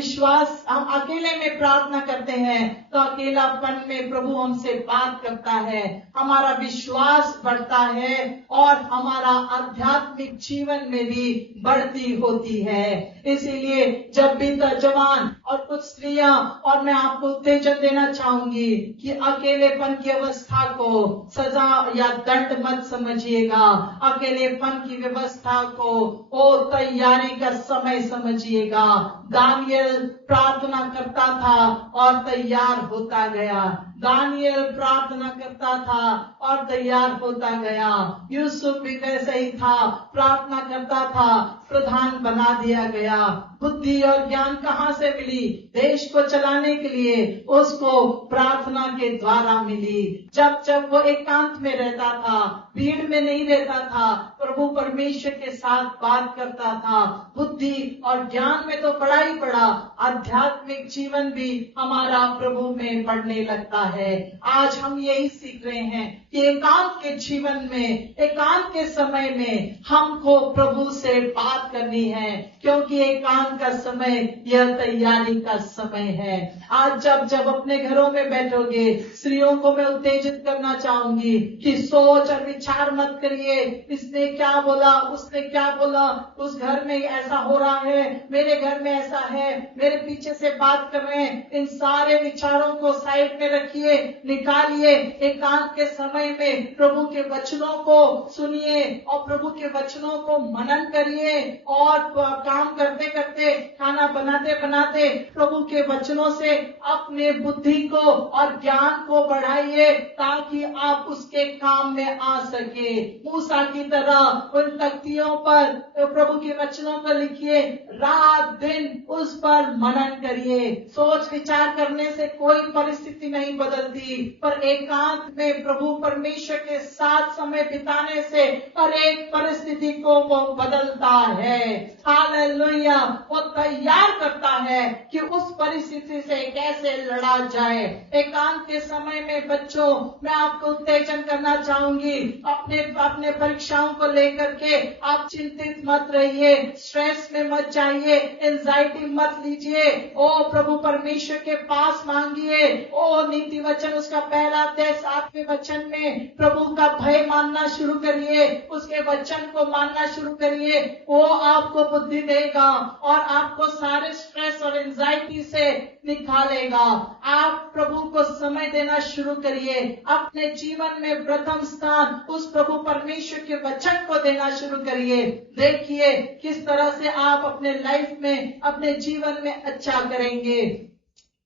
अकेले में प्रार्थना करते हैं तो अकेलापन में प्रभु हमसे बात करता है, हमारा विश्वास बढ़ता है और हमारा आध्यात्मिक जीवन में भी बढ़ती होती है। इसीलिए जब भी जवान और कुछ स्त्रियां, और मैं आपको उत्तेजन देना चाहूंगी कि अकेलेपन की अवस्था को सजा या दंड मत समझिएगा। अकेलेपन की व्यवस्था को तैयारी का समय समझिएगा। दानियल प्रार्थना करता था और तैयार होता गया। दानियल प्रार्थना करता था और तैयार होता गया। यूसुफ भी वैसे ही था, प्रार्थना करता था, प्रधान बना दिया गया। बुद्धि और ज्ञान कहाँ से मिली? देश को चलाने के लिए उसको प्रार्थना के द्वारा मिली। जब जब वो एकांत में रहता था, भीड़ में नहीं रहता था, प्रभु परमेश्वर के साथ बात करता था, बुद्धि और ज्ञान में तो बड़ा ही बड़ा, आध्यात्मिक जीवन भी हमारा प्रभु में बढ़ने लगता है। आज हम यही सीख रहे हैं कि एकांत के जीवन में, एकांत के समय में हमको प्रभु से बात करनी है, क्योंकि एकांत का समय यह तैयारी का समय है। आज जब जब अपने घरों में बैठोगे, स्त्रियों को मैं उत्तेजित करना चाहूंगी कि सोच और विचार मत करिए, इसने क्या बोला, उसने क्या बोला, उस घर में ऐसा हो रहा है, मेरे घर में ऐसा है, मेरे पीछे से बात कर रहे हैं। इन सारे विचारों को साइड में रखिए, निकालिए। एकांत के समय में प्रभु के वचनों को सुनिए और प्रभु के वचनों को मनन करिए, और काम करते करते, खाना बनाते बनाते प्रभु के वचनों से अपने बुद्धि को और ज्ञान को बढ़ाइए, ताकि आप उसके काम में आ सके। मूसा की तरह उन तख्तियों पर प्रभु के वचनों को लिखिए, रात दिन उस पर मनन करिए। सोच विचार करने से कोई परिस्थिति नहीं बदलती, पर एकांत में प्रभु परमेश्वर के साथ समय बिताने से हर एक परिस्थिति को वो बदलता है। हालेलुया। वो तैयार करता है कि उस परिस्थिति से कैसे लड़ा जाए। एकांत के समय में बच्चों, मैं आपको उत्तेजन करना चाहूंगी, अपने परीक्षाओं को लेकर के आप चिंतित मत रहिए, स्ट्रेस में मत जाइए, एंजाइटी मत लीजिए। ओ प्रभु परमेश्वर के पास मांगिए। ओ नीति वचन उसका पहला अध्याय 7वें वचन में प्रभु का भय मानना शुरू करिए, उसके वचन को मानना शुरू करिए। वो आपको बुद्धि देगा और आपको सारे स्ट्रेस और एंजाइटी से निकालेगा। आप प्रभु को समय देना शुरू करिए। अपने जीवन में प्रथम स्थान उस प्रभु परमेश्वर के वचन को देना शुरू करिए। देखिए किस तरह से आप अपने लाइफ में, अपने जीवन में अच्छा करेंगे।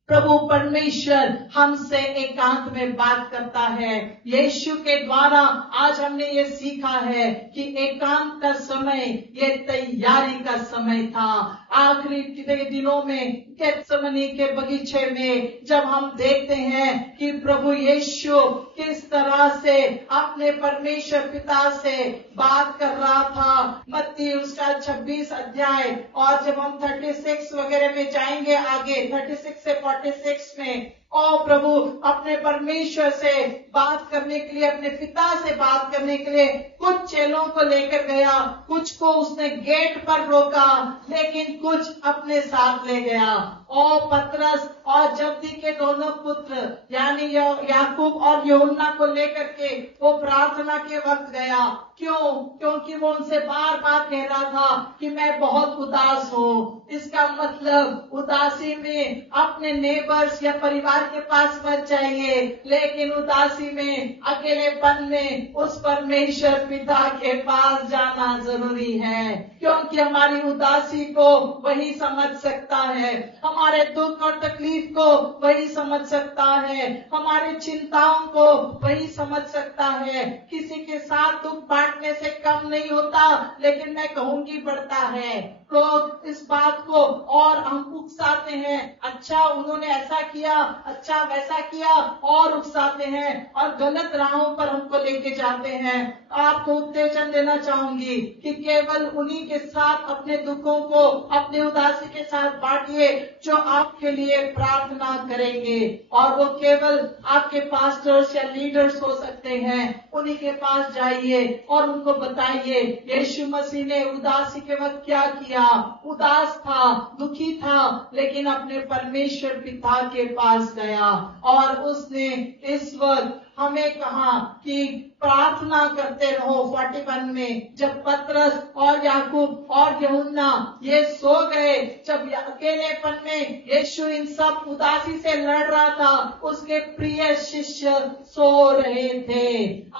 प्रभु परमेश्वर हमसे एकांत में बात करता है। यीशु के द्वारा आज हमने ये सीखा है कि एकांत का समय ये तैयारी का समय था। आखिरी के दिनों में गेत्सेमनी के बगीचे में जब हम देखते हैं कि प्रभु यीशु किस तरह से अपने परमेश्वर पिता से बात कर रहा था, मत्ती उसका 26 अध्याय, और जब हम 36 वगैरह में जाएंगे आगे, 36 से 46 में, और प्रभु अपने परमेश्वर से बात करने के लिए, अपने पिता से बात करने के लिए कुछ चेलों को लेकर गया। कुछ को उसने गेट पर रोका, लेकिन कुछ अपने साथ ले गया। और पतरस और जब्दी के दोनों पुत्र यानी याकूब और यूहन्ना को लेकर के वो प्रार्थना के वक्त गया। क्यों? क्योंकि वो उनसे बार बार कह रहा था कि मैं बहुत उदास हूँ। इसका मतलब उदासी में अपने नेबर्स या परिवार के पास मत जाइए, लेकिन उदासी में, अकेलेपन में उस परमेश्वर पिता के पास जाना जरूरी है, क्योंकि हमारी उदासी को वही समझ सकता है, हमारे दुख और तकलीफ को वही समझ सकता है, हमारी चिंताओं को वही समझ सकता है। किसी के साथ दुख बांटने से कम नहीं होता, लेकिन मैं कहूंगी बढ़ता है। लोग इस बात को और हम उकसाते हैं, अच्छा उन्होंने ऐसा किया, अच्छा वैसा किया, और उकसाते हैं और गलत राहों पर हमको लेके जाते हैं। आपको उत्तेजन देना चाहूंगी कि केवल उन्हीं के साथ अपने दुखों को, अपनी उदासी के साथ बांटिए जो आपके लिए प्रार्थना करेंगे, और वो केवल आपके पास्टर्स या लीडर्स हो सकते हैं। उन्हीं के पास जाइए और उनको बताइए यीशु मसीह ने उदासी के वक्त क्या किया। उदास था, दुखी था, लेकिन अपने परमेश्वर पिता के पास गया और उसने इस वक्त हमें कहा कि प्रार्थना करते रहो। 41 में जब पतरस और याकूब और यूहन्ना ये सो गए, जब अकेलेपन में यीशु इन सब उदासी से लड़ रहा था, उसके प्रिय शिष्य सो रहे थे।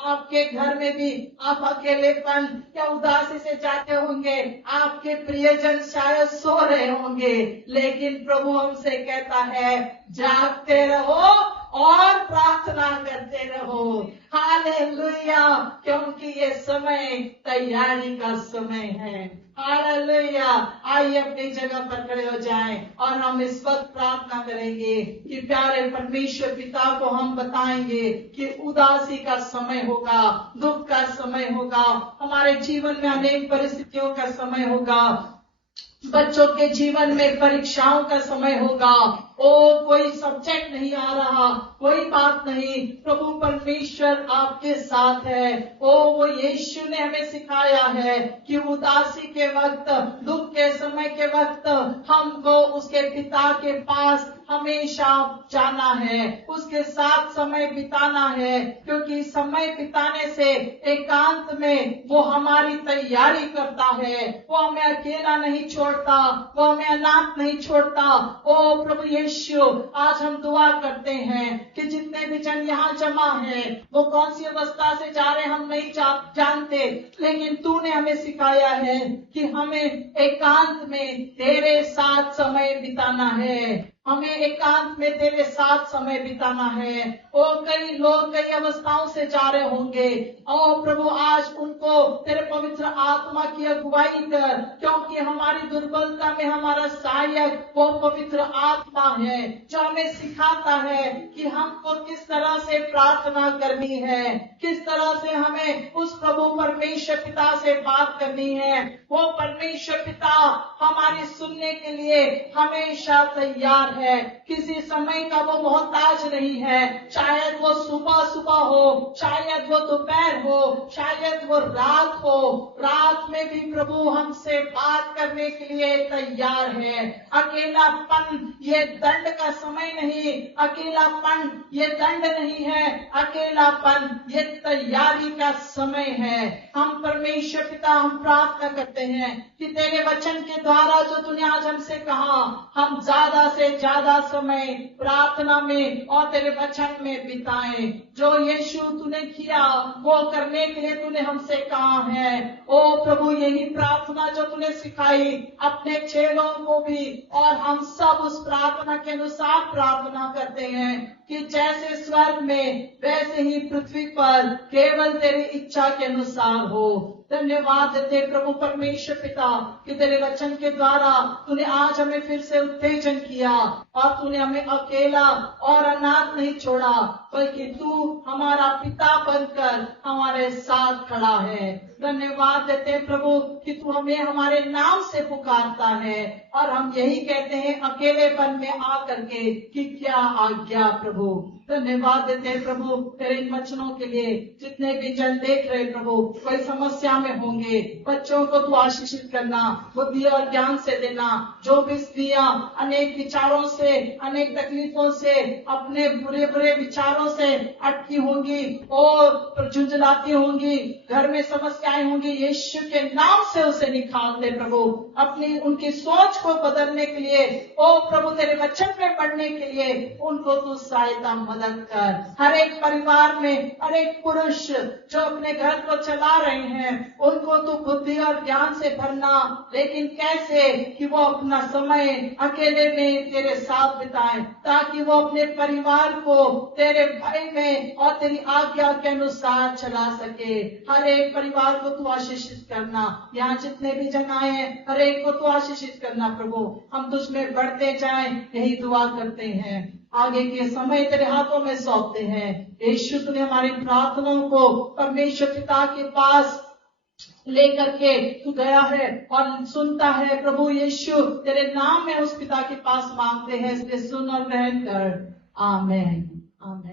आपके घर में भी आप अकेलेपन या उदासी से जाते होंगे, आपके प्रियजन शायद सो रहे होंगे, लेकिन प्रभु हमसे कहता है जागते रहो, और प्रार्थना करते रहो। हालेलुया, क्योंकि ये समय तैयारी का समय है। हालेलुया। आइए अपनी जगह पर खड़े हो जाएं और हम इस वक्त प्रार्थना करेंगे कि प्यारे परमेश्वर पिता को हम बताएंगे कि उदासी का समय होगा, दुख का समय होगा, हमारे जीवन में अनेक परिस्थितियों का समय होगा, बच्चों के जीवन में परीक्षाओं का समय होगा। कोई सब्जेक्ट नहीं आ रहा, कोई बात नहीं, प्रभु परमेश्वर आपके साथ है। वो यीशु ने हमें सिखाया है कि उदासी के वक्त, दुख के समय के वक्त हमको उसके पिता के पास हमेशा जाना है, उसके साथ समय बिताना है, क्योंकि समय बिताने से एकांत में वो हमारी तैयारी करता है। वो हमें अकेला नहीं छोड़ता, वो हमें अनाथ नहीं छोड़ता। ओ प्रभु यीशु, आज हम दुआ करते हैं कि जितने भी जन यहाँ जमा हैं, वो कौन सी अवस्था से जा रहे हम नहीं जानते, लेकिन तूने हमें सिखाया है कि हमें एकांत में तेरे साथ समय बिताना है, हमें एकांत में तेरे साथ समय बिताना है। कई लोग कई अवस्थाओं से जा रहे होंगे, प्रभु आज उनको तेरे पवित्र आत्मा की अगुवाई कर, क्योंकि हमारी दुर्बलता में हमारा सहायक वो पवित्र आत्मा है, जो हमें सिखाता है कि हमको किस तरह से प्रार्थना करनी है, किस तरह से हमें उस प्रभु परमेश्वर पिता से बात करनी है। वो परमेश्वर पिता हमारी सुनने के लिए हमेशा तैयार है। किसी समय का वो मोहताज नहीं है, शायद वो सुबह सुबह हो, शायद वो दोपहर हो, शायद वो रात हो, रात में भी प्रभु हमसे बात करने के लिए तैयार है। अकेलापन ये दंड का समय नहीं, अकेलापन ये दंड नहीं है, अकेलापन ये तैयारी का समय है। हम परमेश्वर पिता, हम प्रार्थना करते हैं कि तेरे वचन के द्वारा जो तूने आज हमसे कहा, हम ज्यादा से ज्यादा समय प्रार्थना में और तेरे वचन में बिताएं। जो यीशु तूने किया वो करने के लिए तूने हमसे कहा है। ओ प्रभु, यही प्रार्थना जो तूने सिखाई अपने चेलों को भी, और हम सब उस प्रार्थना के अनुसार प्रार्थना करते हैं कि जैसे स्वर्ग में वैसे ही पृथ्वी पर केवल तेरी इच्छा के अनुसार हो। धन्यवाद देते प्रभु परमेश्वर पिता कि तेरे वचन के द्वारा तूने आज हमें फिर से उत्तेजन किया, और तूने हमें अकेला और अनाथ नहीं छोड़ा, बल्कि तू हमारा पिता बनकर हमारे साथ खड़ा है। धन्यवाद देते प्रभु कि तू हमें हमारे नाम से पुकारता है, और हम यही कहते हैं अकेलेपन में आकर के कि क्या आज्ञा प्रभु। धन्यवाद देते हैं प्रभु तेरे इन वचनों के लिए। जितने भी जन देख रहे प्रभु कोई समस्या में होंगे, बच्चों को तू आशीषित करना, बुद्धि और ज्ञान से देना। जो भी स्त्रियां अनेक विचारों से, अनेक तकलीफों से, अपने बुरे बुरे विचारों से अटकी होंगी और झुंझलाती होंगी, घर में समस्याएं होंगी, यीशु के नाम से उसे निकाल दे प्रभु। अपनी उनकी सोच को बदलने के लिए, ओ प्रभु तेरे वचन में पढ़ने के लिए उनको तू सहायता मदद कर। हर एक परिवार में हर एक पुरुष जो अपने घर को चला रहे हैं, उनको तू बुद्धि और ज्ञान से भरना, लेकिन कैसे कि वो अपना समय अकेले में तेरे साथ बिताएं, ताकि वो अपने परिवार को तेरे भय में और तेरी आज्ञा के अनुसार चला सके। हर एक परिवार को तू आशीषित करना। यहाँ जितने भी जन आए हैं हर एक को तू आशीषित करना प्रभु। हम तुझ में बढ़ते जाएं, यही दुआ करते हैं। आगे के समय तेरे हाथों में सौंपते हैं। यीशु तूने हमारी प्रार्थनाओं को परमेश्वर पिता के पास लेकर के तू गया है और सुनता है प्रभु यीशु। तेरे नाम में उस पिता के पास मांगते हैं, इसलिए सुन और ग्रहण कर। आमीन, आमीन।